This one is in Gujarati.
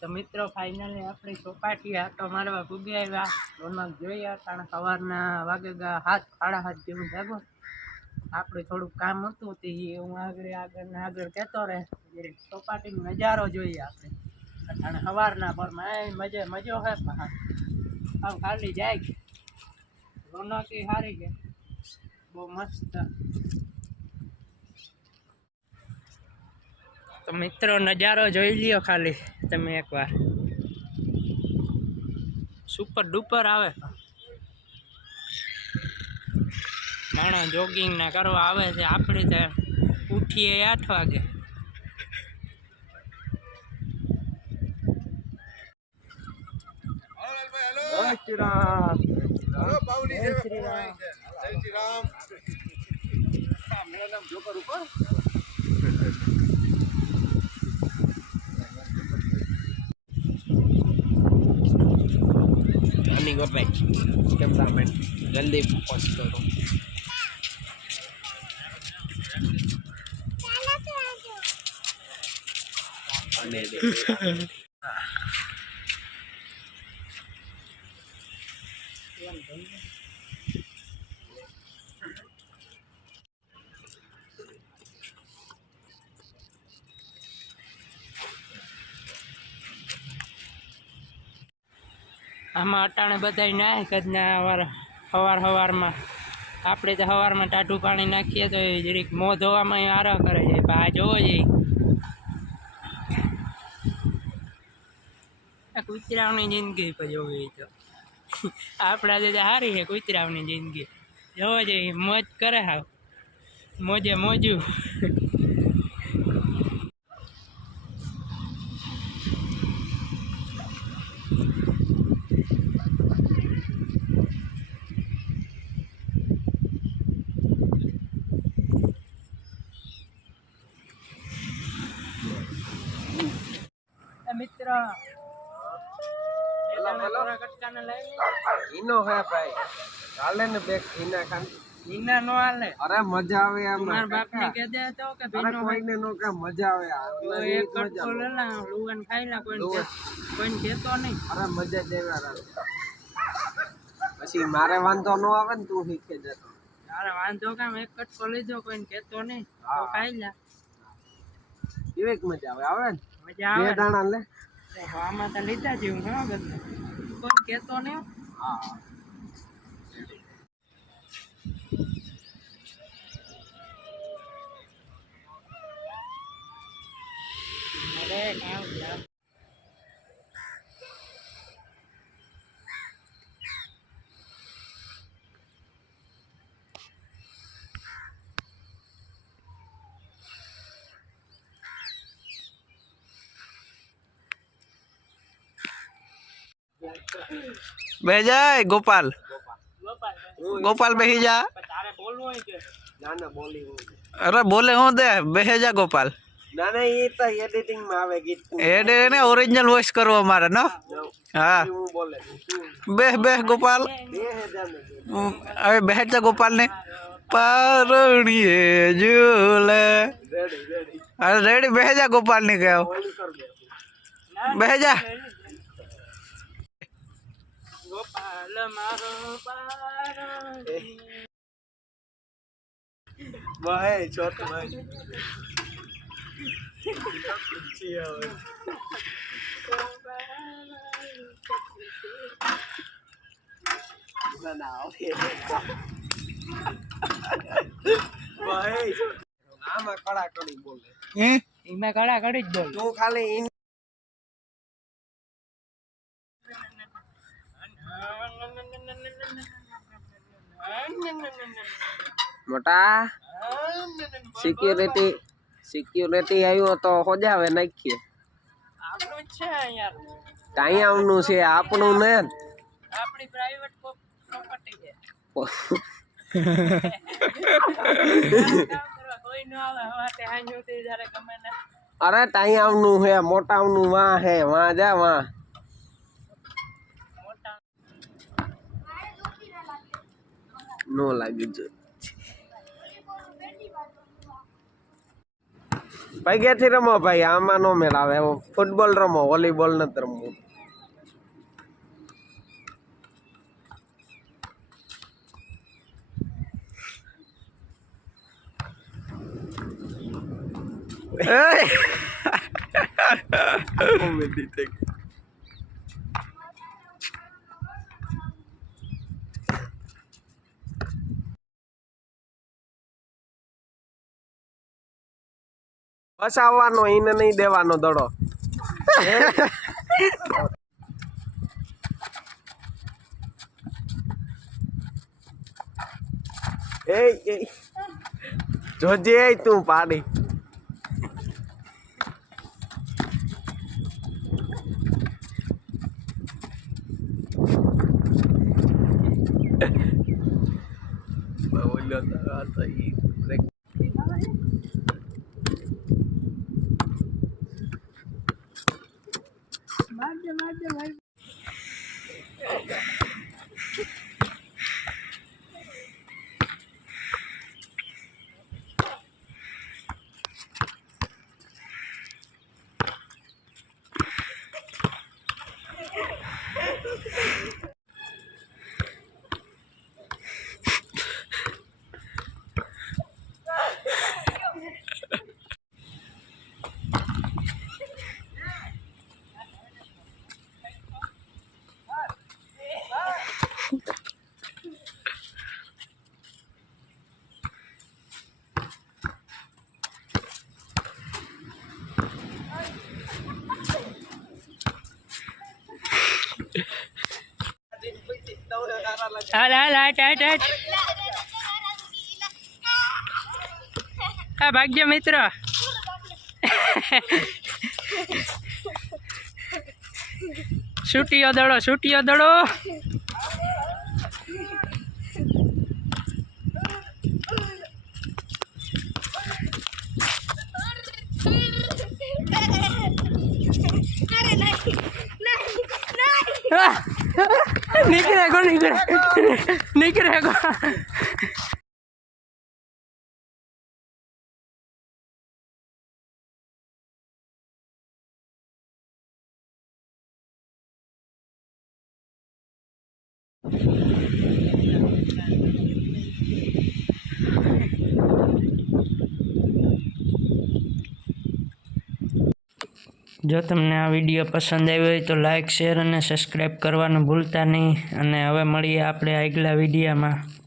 તો મિત્રો ફાઇનલી આપણે ચોપાટી આટો મારવા પૂગી આવ્યા. રોનક જોઈએ કારણ સવારના વાગેગા 7:30 જેવું જાગો. આપણે થોડુંક કામ હતું તે હું આગળ કહેતો રહે. ચોપાટીનો નજારો જોઈએ આપણે અને સવારના પર મજો હે આમ ખાલી જાય. રોનક સારી છે, બહુ મસ્ત. તો મિત્રો નજારો જોઈ લ્યો ખાલી તમે એકવાર, સુપર ડુપર આવે. માણસ જોગિંગ ના કરવા આવે છે. આપણે તો ઉઠીએ 8 વાગે. કેમેરામેન જલ્દી પોસ્ટ કરો. આમાં અટાણે બધા નાય કદના સવારમાં. આપણે તો સવારમાં ટાઢું પાણી નાખીએ તો એ જરીક મોં ધોવામાં આરા કરે છે. આ જોવો જઈએ કૂતરાઓની જિંદગી પર જોવી તો આપણા જે સારી છે. કૂતરાઓની જિંદગી જોવો જઈએ, મોજ કરે. હાવ મોજે મોજું. મિત્ર ઈનો હે ભાઈ, હાલે ને બેક ઈના ખાન ઈના નો હાલે. અરે મજા આવે આમ. મારા બાપ ને કહી દે તો કે ભીનો કોઈને નો કે મજા આવે તો એક કટકો લેલા લુવન ખાઈ લા. કોઈને કહેતો નહીં. અરે મજા જ આવે. પછી મારે વાંધો નો આવે ને, તું શીખે જતો. અરે વાંધો કામ, એક કટકો લીધો કોઈને કહેતો નહીં તો ખાઈ લા. કેવી મજા આવે ને. મજા આવે. 2 દાણા લે. આમાં તો લીધા જેવું ઘણો બધો, કોઈ કહેતો નહીં. હા અરે કામ યાર. બેહી જાય ગોપાલ. ગોપાલ બેહી જા. તારે બોલવું હોય કે ના ના બોલી હું. અરે બોલે હું દે. બેહી જા ગોપાલ. ના ના એ તો એડિટિંગ માં આવે ગીત. એડિટ ને ઓરિજિનલ વોઇસ કરવો મારે ન. હા હું બોલે બેહ ગોપાલ. હવે બેહ જા ગોપાલ ને. પારણીએ ઝૂલે. અરે રેડી બેહ જા ગોપાલ ને કહો. બેહ જા ગોપાલ મારો પારણી. ભાઈ છોટ ભાઈ આમાં કડા કડી બોલે. એમાં કડા કડી જ બોલ. તું ખાલી મોટા સિક્યુરિટી આવ્યો તો હોજાવે નાખીએ. આપણું જ છે યાર. કાઈ આવનું છે આપણું ને. આપણી પ્રાઇવેટ પ્રોપર્ટી છે. કોઈ ન આવે હવાતે હાંજોતી જ્યારે ગમે ને. અરે તાઈ આવનું હે, મોટા આવનું વાં હે, વાં જા વાં. નો લાગી જો પૈગેથી રમો ભાઈ, આમાં નો મેળ આવે. ફૂટબોલ રમો, વોલીબોલ નથી રમવું. બસ આવવાનો, એને નહીં દેવાનો દડો. એ જોજે તું પાડી. હાલ હાલ હાટ હાટ હાટ. હા ભાગ્ય મિત્ર. છૂટીયો દડો, છૂટીયો દડો. નીકળે ગો, નીકળે નીકળે ગો. જો તમને આ વિડીયો પસંદ આવ્યો હોય તો લાઇક, શેર અને સબસ્ક્રાઈબ કરવાનું ભૂલતા નહીં. અને હવે મળીએ આપણે આગલા વિડીયોમાં.